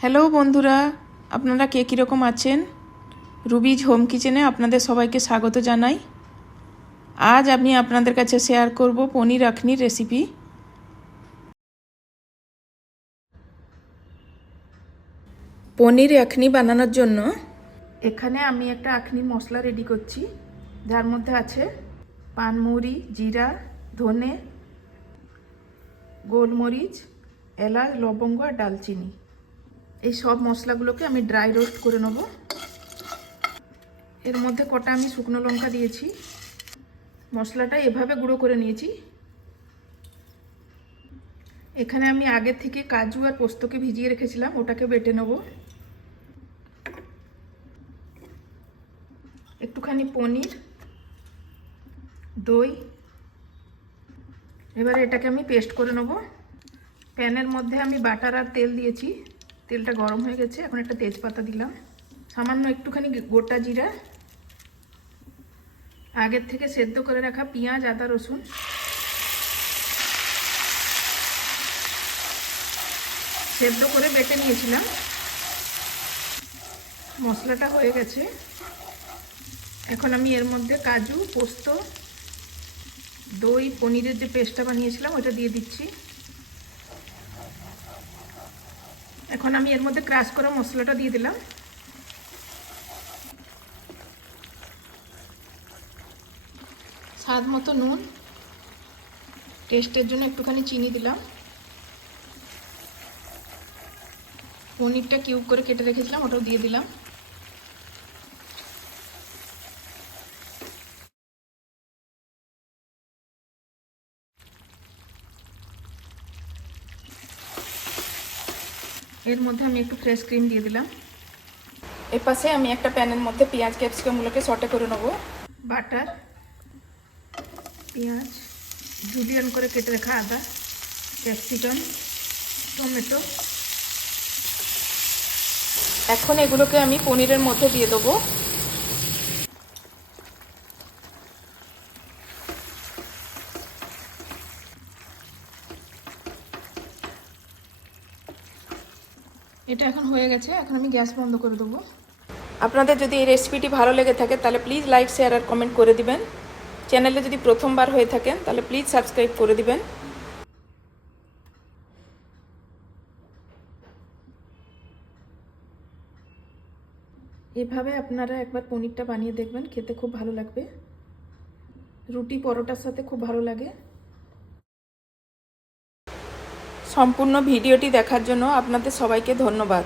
Hello বন্ধুরা, আপনারা কে কীরকম আছেন? রুবিজ হোম কিচেনে আপনাদের সবাইকে স্বাগত জানাই। আজ আমি আপনাদের কাছে শেয়ার করব পনির আখনির রেসিপি। পনির আখনি বানানোর জন্য এখানে আমি একটা আখনির মশলা রেডি করছি, যার মধ্যে আছে পানমুড়ি, জিরা, ধনে, গোলমরিচ, এলাচ, লবঙ্গ আর ডালচিনি। এই সব মশলাগুলোকে আমি ড্রাই রোস্ট করে নেব। এর মধ্যে কটা আমি শুকনো লঙ্কা দিয়েছি। মশলাটা এভাবে গুঁড়ো করে নিয়েছি। এখানে আমি আগে থেকে কাজু আর পোস্তকে ভিজিয়ে রেখেছিলাম, ওটাকে বেটে নেব। একটুখানি পনির, দই, এবারে এটাকে আমি পেস্ট করে নেব। প্যানের মধ্যে আমি বাটার আর তেল দিয়েছি। তেলটা গরম হয়ে গেছে, এখন একটা তেজপাতা দিলাম, সামান্য একটুখানি গোটা জিরা, আগের থেকে সেদ্ধ করে রাখা পেঁয়াজ, আদা, রসুন, সেদ্ধ করে বেটে নিয়েছিলাম। মশলাটা হয়ে গেছে, এখন আমি এর মধ্যে কাজু, পোস্ত, দই, পনিরের যে পেস্টটা বানিয়েছিলাম ওটা দিয়ে দিচ্ছি। এখন আমি এর মধ্যে ক্রাশ করা মশলাটা দিয়ে দিলাম। স্বাদ মতো নুন, টেস্টের জন্য একটুখানি চিনি দিলাম। পনিরটা কিউব করে কেটে রেখেছিলাম, ওটাও দিয়ে দিলাম। এর মধ্যে আমি একটু ফ্রেশ ক্রিম দিয়ে দিলাম। এপাশে আমি একটা প্যানের মধ্যে পেঁয়াজ ক্যাপসিকামগুলোকে সটে করে নেব। বাটার, পেঁয়াজ, জুলিয়ান করে কেটে রাখা আদা, ক্যাপসিকাম, টমেটো। এখন এগুলোকে আমি পনিরের মধ্যে দিয়ে দেবো। এটা এখন হয়ে গেছে, এখন আমি গ্যাস বন্ধ করে দেবো। আপনাদের যদি এই রেসিপিটি ভালো লেগে থাকে তাহলে প্লিজ লাইক, শেয়ার আর কমেন্ট করে দিবেন। চ্যানেলে যদি প্রথমবার হয়ে থাকেন তাহলে প্লিজ সাবস্ক্রাইব করে দিবেন। এভাবে আপনারা একবার পনিরটা বানিয়ে দেখবেন, খেতে খুব ভালো লাগবে। রুটি, পরোটার সাথে খুব ভালো লাগে। সম্পূর্ণ ভিডিওটি দেখার জন্য আপনাদের সবাইকে ধন্যবাদ।